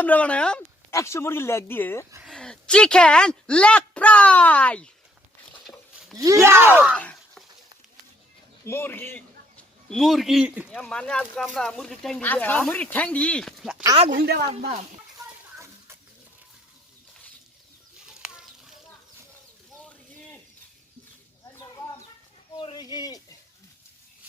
আমরা বানায়াম 100 মুরগির লেগ দিয়ে চিকেন লেগ ফ্রাই। মুরগি মুরগি মানে আজকে আমরা মুরগির ঠ্যাং দিয়ে আজকে মুরগি ঠ্যাং দি আগুন দেব বাম।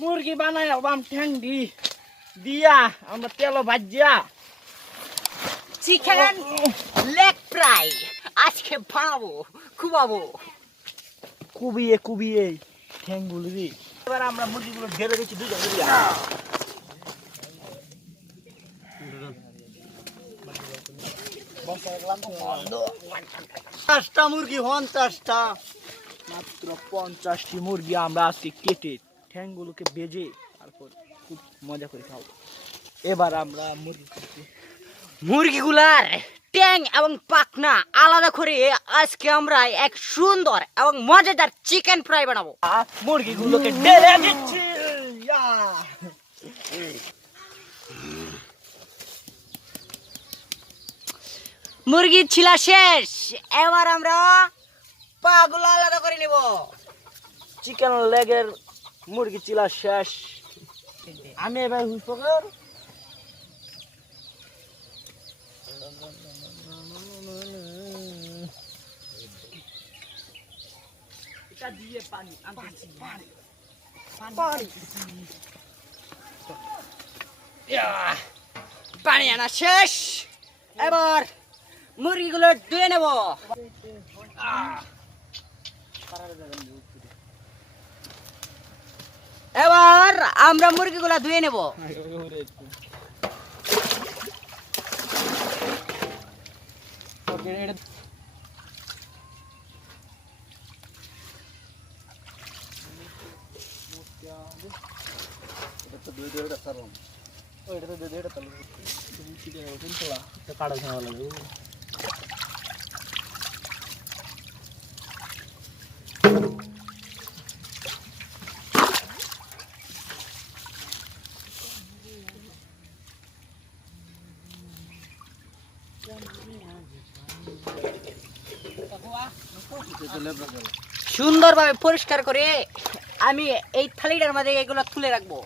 মুরগি বানায় বাম ঠ্যাং দিয়া আমরা তেল ভাজিয়া চিকেন লেগ ফ্রাই আজকে বানাবো খুবাবো। কুবিয়ে ঠ্যাং গুলো দি এবার আমরা মুরগিগুলো ঢেলে দিচ্ছি দুজন দিয়া। পাঁচটা মুরগি 50টা মাত্র 50টি মুরগি আমরা আজকে কেটে ঠ্যাংগুলোকে বেজে তারপর খুব মজা করে খাবো। এবার আমরা মুরগিগুলার ট্যাং এবং পাখনা আলাদা করে আজকে আমরা এক সুন্দর এবং মজাদার চিকেন ফ্রাই বানাবো। মুরগিগুলোকে ঢেলে দিচ্ছি। মুরগি ছিলা শেষ, এবার আমরা পাগুলো আলাদা করে নেব। চিকেন লেগের মুরগি চিলা শেষ। আমি এবার হুইস্পকার এটা দিয়ে পানি পানি আনা শেষ, এবার মুরগিগুলো ধুয়ে নেব। এবার আমরা মুরগিগুলো ধুয়ে নেব। সুন্দরভাবে পরিষ্কার করে আমি এই থালিটার মধ্যে এগুলো তুলে রাখবো।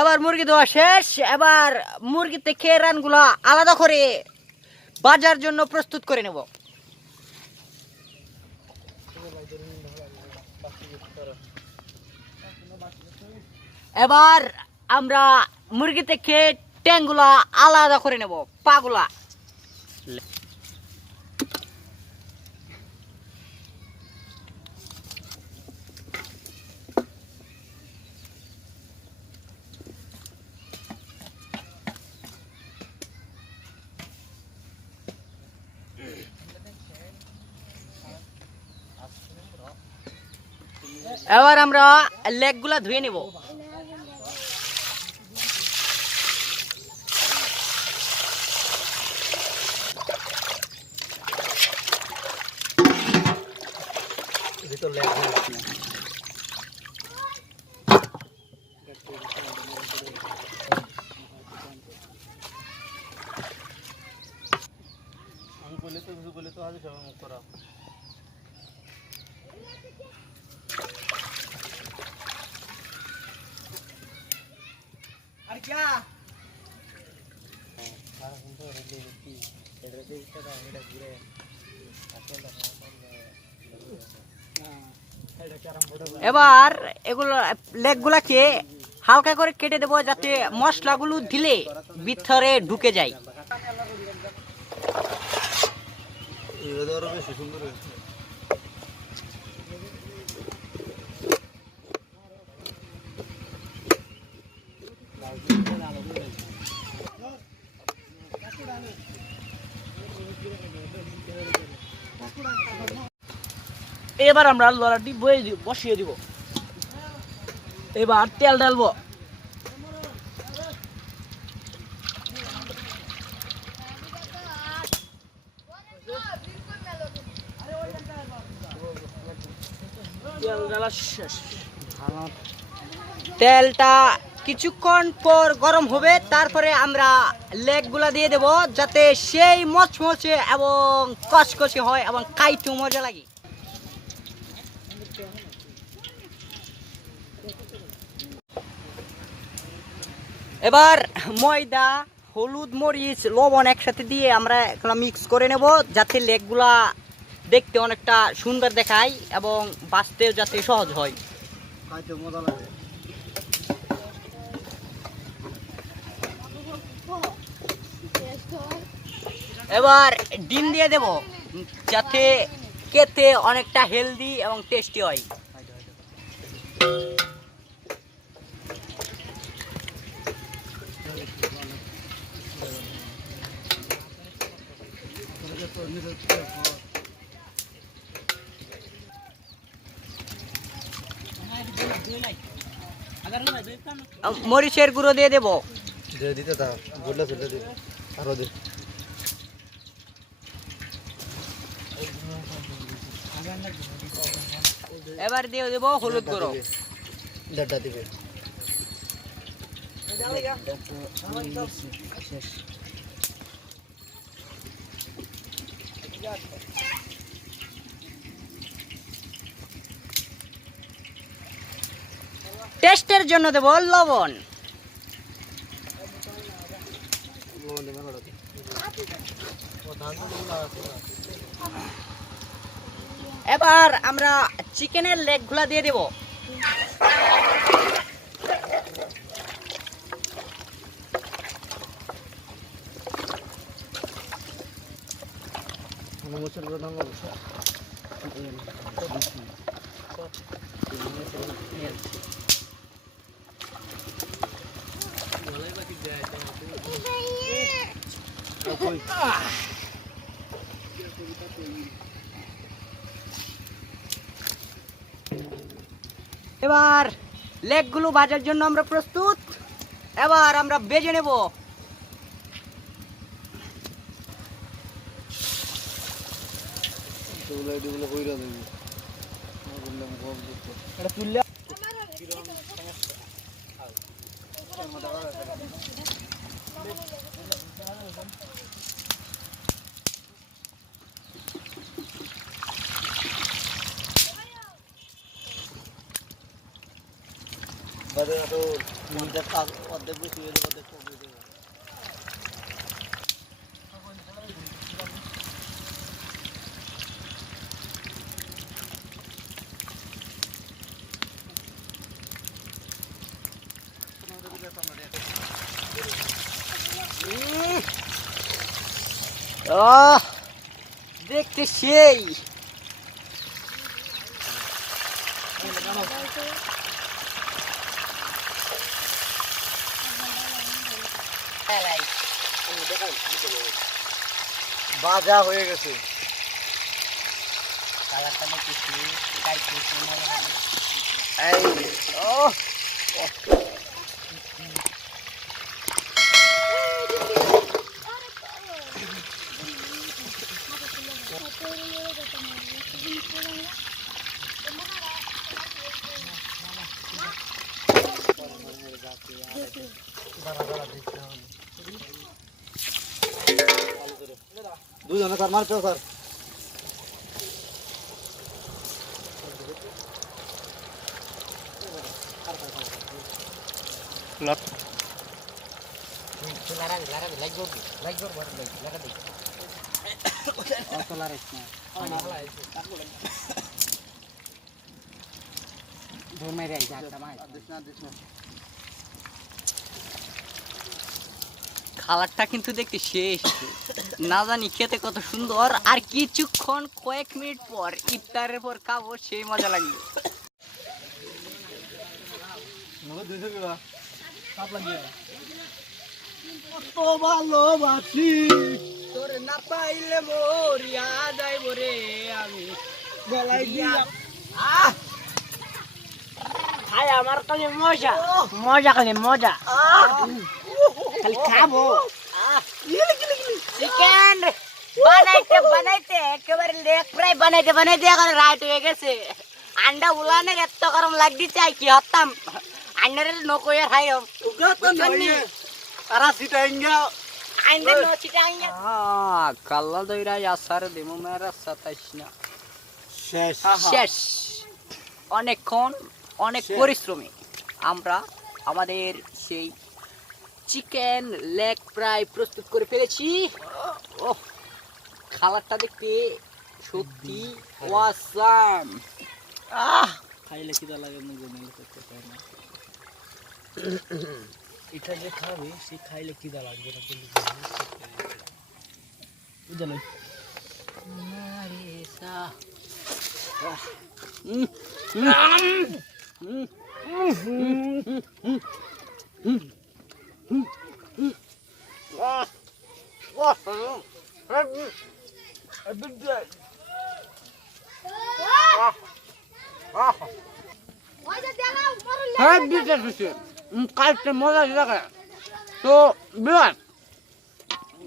এবার মুরগি ধোয়া শেষ, এবার মুরগি থেকে রানগুলো আলাদা করে বাজার জন্য প্রস্তুত করে নেব। এবার আমরা মুরগি থেকে ট্যাংগুলা আলাদা করে নেব, পাগুলা। এবার আমরা লেগগুলা ধুয়ে নেব। এবার এগুলো লেগগুলাকে হালকা করে কেটে দেবো যাতে মশলাগুলো দিলে ভিতরে ঢুকে যায়। এবার আমরা লড়াটি বসিয়ে দিব। এবার তেল ঢালবো। তেল জ্বালা শেষ। তেলটা কিছুক্ষণ পর গরম হবে, তারপরে আমরা লেগগুলা দিয়ে দেব, যাতে সেই মচমচে এবং কচকচে হয় এবং খাইতেও মজা লাগে। এবার ময়দা, হলুদ, মরিচ, লবণ একসাথে দিয়ে আমরা এখন মিক্স করে নেব, যাতে লেগগুলা দেখতে অনেকটা সুন্দর দেখায় এবং বাঁচতেও যাতে সহজ হয়। খাইতে মজা লাগে। এবার ডিম দিয়ে দেব, যাতে খেতে অনেকটা হেলদি এবং টেস্টি হয়। মরিচের গুঁড়ো দিয়ে দেব। এবার দিয়ে দেব হলুদ গুঁড়ো। টেস্টের জন্য দেব লবণ। এবার আমরা চিকেনের লেগগুলা দিয়ে দেব। এবার লেগগুলো ভাজার জন্য আমরা প্রস্তুত। এবার আমরা ভেজে নেব। দেখতে সেই ভাজা হয়ে গেছে। দুজনে স্যার মারছো স্যার। খাবারটা কিন্তু দেখতে শেষ, না জানি খেতে কত সুন্দর। আর কিছুক্ষণ কয়েক মিনিট পর ইফতারের পর খাবো, সেই মজা লাগবে। ভালোবাসি তোর না পাইলে মরিয়া যাইব রে আমি। গলায় দিয়া খাই আমার খালি মজা মজা, খালি মজা, খালি খাবো। চিকেন বানাইতে বানাইতে একেবারে লেগ ফ্রাই বানাইতে বানাইতে এখন রাত হয়ে গেছে। আন্ডা উলানের এত গরম লাগদি চাই কি হতাম আন্ডারে নকইয়া খাইও ওগা তো নয় তারা সিটাইঙ্গা আন্ডা নো চিটাইয়া কাল্লা দইরা আসার দেমো মেরা 27 না শেষ শেষ অনেকক্ষণ অনেক পরিশ্রমী আমরা আমাদের সেই চিকেন লেগ ফ্রাই প্রস্তুত করে ফেলেছি ও খাবারটা দেখতে সত্যি ওয়াসাম খাইলে কিদা লাগে মুখে মনে করতে পারে না এটা যে খাবে সে খাইলে কিদা লাগবে না বলি বুঝা লই মারেসা কালকে মজা লাগে তো বিরাট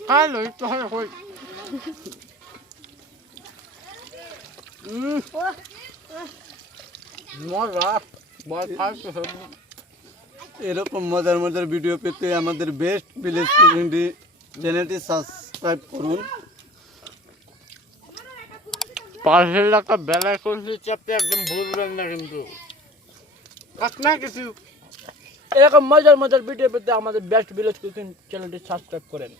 খাইলো একটু হয় হই মজা বল খাইতে হবে এরকম মজার মজার ভিডিও পেতে আমাদের বেস্ট ভিলেজ কুকিং চ্যানেলটি সাবস্ক্রাইব করুন পাশের একটা বেলা করছি চাপতে একদম ভুলবেন না কিন্তু কাটনা কিছু এরকম মজার মজার ভিডিও পেতে আমাদের বেস্ট ভিলেজ কুকিং চ্যানেলটি সাবস্ক্রাইব করেন